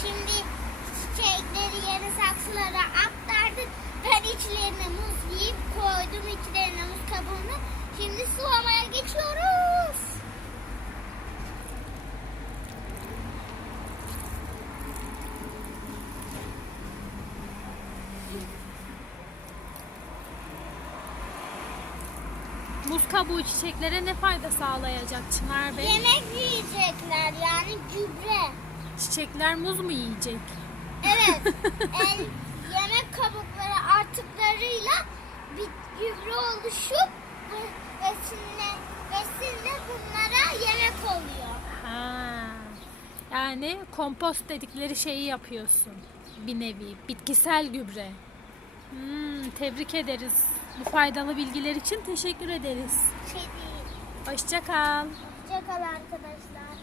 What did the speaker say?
Şimdi çiçekleri yeni saksılara aktardık. Ben içlerine muz yiyip koydum içlerine muz kabuğunu. Şimdi sulamaya geçiyoruz. Muz kabuğu çiçeklere ne fayda sağlayacak Çınar Bey? Yemek gübre. Çiçekler muz mu yiyecek? Evet. el, yemek kabukları artıklarıyla bir gübre oluşup besinle, besinle bunlara yemek oluyor. Ha. Yani kompost dedikleri şeyi yapıyorsun. Bir nevi. Bitkisel gübre. Hmm, tebrik ederiz. Bu faydalı bilgiler için teşekkür ederiz. Şey değil. Hoşça kal. Hoşçakal arkadaşlar.